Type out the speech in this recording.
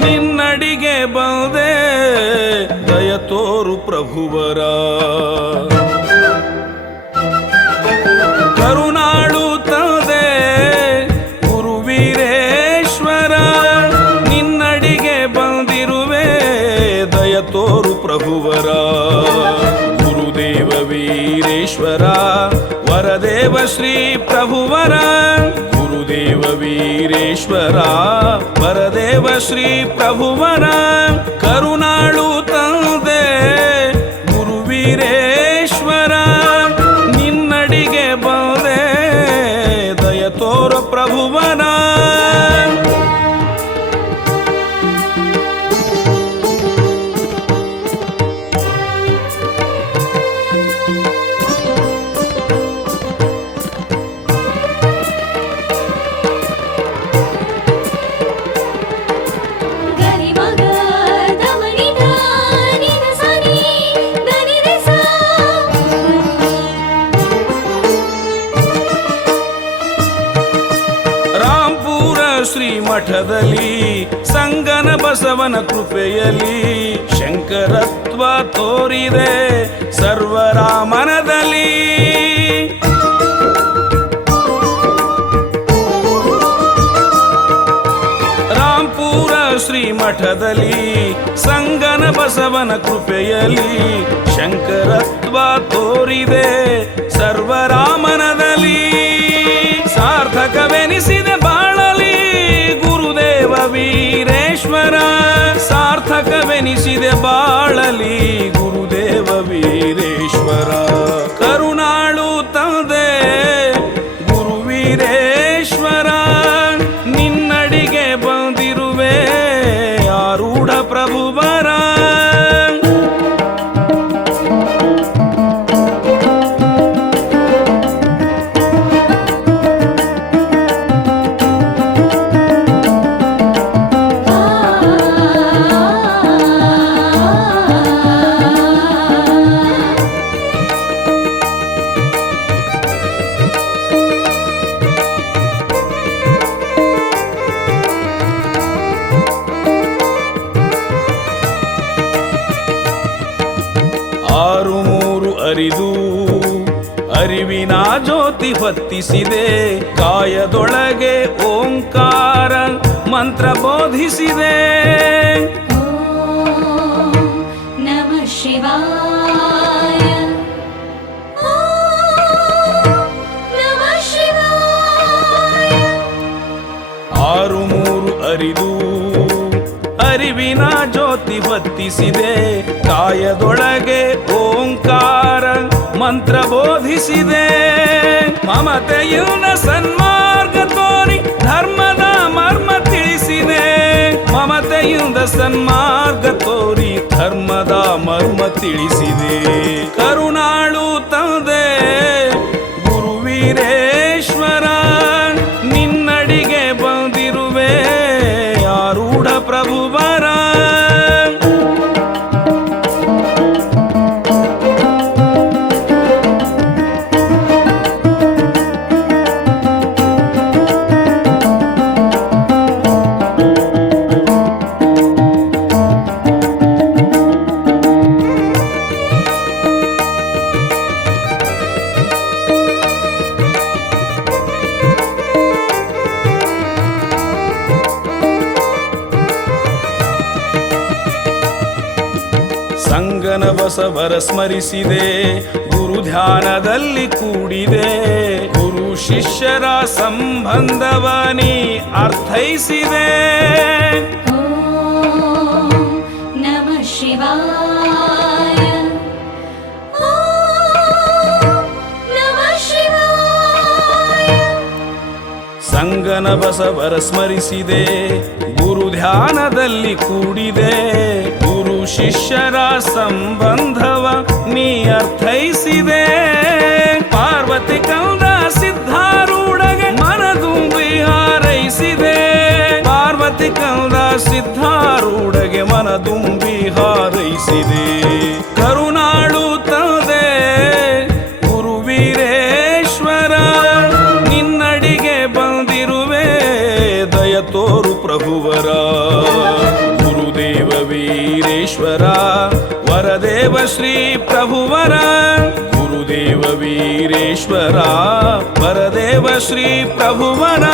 ನಿನ್ನಡಿಗೆ ಬಂದೆ ದಯ ತೋರು ಪ್ರಭುವರ. ಕರುನಾಳು ತಂದೆ ಗುರುವೀರೇಶ್ವರ, ನಿನ್ನಡಿಗೆ ಬಂದಿರುವೆ ದಯ ತೋರು ಪ್ರಭುವರ. ಗುರುದೇವ ವೀರೇಶ್ವರ ವರದೇವ ಶ್ರೀ ಪ್ರಭುವರ. ಗುರುದೇವ ವೀರೇಶ್ವರ ವರದೇವ ಶ್ರೀ ಪ್ರಭುವರ. ಕರುನಾಳು ತಂದೆ ಗುರುವೀರೇಶ್ವರ, ನಿನ್ನಡಿಗೆ ಬಂದೆ ದಯ ತೋರ ಪ್ರಭುವರ. ಶ್ರೀ ಮಠದಲ್ಲಿ ಸಂಗನ ಬಸವನ ಕೃಪೆಯಲ್ಲಿ ಶಂಕರತ್ವ ತೋರಿದೆ ಸರ್ವರ ಮನದಲ್ಲಿ. ರಾಂಪುರ ಶ್ರೀ ಮಠದಲ್ಲಿ ಸಂಗನ ಬಸವನ ಕೃಪೆಯಲ್ಲಿ ಶಂಕರತ್ವ ತೋರಿದೆ ಸರ್ವರ ಮನದಲ್ಲಿ. ಸಾರ್ಥಕವೆನಿಸಿದೆ ಬಾಳಲಿ ಗುರುದೇವ ವೀರೇಶ್ವರ, ಸಾರ್ಥಕವೆನಿಸಿದೆ ಬಾಳಲಿ ಗುರುದೇವ ವೀರೇಶ್ವರ. ಕರುನಾಳು ತಂದೆ ಗುರುವೀರೇಶ್ವರ, ನಿನ್ನಡಿಗೆ ಬಂದಿರುವೆ ಆರೂಢ ಪ್ರಭುವರ. ಅರಿದು ಅರಿವಿನ ಜ್ಯೋತಿ ಹೊತ್ತಿಸಿದೆ, ಕಾಯದೊಳಗೆ ಓಂಕಾರ ಮಂತ್ರ ಬೋಧಿಸಿದೆ. ನಮಃ ಶಿವಾಯ, ನಮಃ ಶಿವಾಯ. 6 ಅರಿದು ಅರಿವಿನ ಜ್ಯೋತಿ ಹೊತ್ತಿಸಿದೆ, ಕಾಯದೊಳಗೆ ಓಂಕಾರ ಮಂತ್ರ ಬೋಧಿಸಿದೆ. ಮಮತೆಯಿಂದ ಸನ್ಮಾರ್ಗ ತೋರಿ ಧರ್ಮದ ಮರ್ಮ ತಿಳಿಸಿದೆ. ಮಮತೆಯಿಂದ ಸನ್ಮಾರ್ಗ ತೋರಿ ಧರ್ಮದ ಮರ್ಮ ತಿಳಿಸಿದೆ. ಕರುನಾಳು ತಂದೆ ಗುರುವೀರೇಶ್ವರ, ನಿನ್ನಡಿಗೆ ಬಂದಿರುವೆ ಆರೂಢ ಪ್ರಭುವರ. ಸಂಗನ ಬಸವರ ಸ್ಮರಿಸಿದೆ, ಗುರು ಧ್ಯಾನದಲ್ಲಿ ಕೂಡಿದೆ. ಗುರು ಶಿಷ್ಯರ ಸಂಬಂಧವನಿ ಅರ್ಥೈಸಿದೆ. ನಮಃ ಶಿವಾಯ, ನಮಃ ಶಿವಾಯ. ಸಂಗನ ಬಸವರ ಸ್ಮರಿಸಿದೆ, ಗುರು ಧ್ಯಾನದಲ್ಲಿ ಕೂಡಿದೆ. ಗುರು ಶಿಷ್ಯರ ಸಂಬಂಧವ ನೀ ಅರ್ಥೈಸಿದೆ. ಪಾರ್ವತಿ ಕಂದ ಸಿದ್ಧಾರೂಢಗೆ ಮನದುಂಬಿ ಹಾರೈಸಿದೆ. ಪಾರ್ವತಿ ಕಂದ ಸಿದ್ಧಾರೂಢಗೆ ಮನದುಂಬಿ ಹಾರೈಸಿದೆ. ಕರುನಾಳು ತಂದೆ ಗುರುವೀರೇಶ್ವರ, ನಿನ್ನಡಿಗೆ ಬಂದಿ वीरेश्वर वरदेव श्री प्रभुवर गुरुदेव वीरेश्वर वरदेव श्री प्रभुवर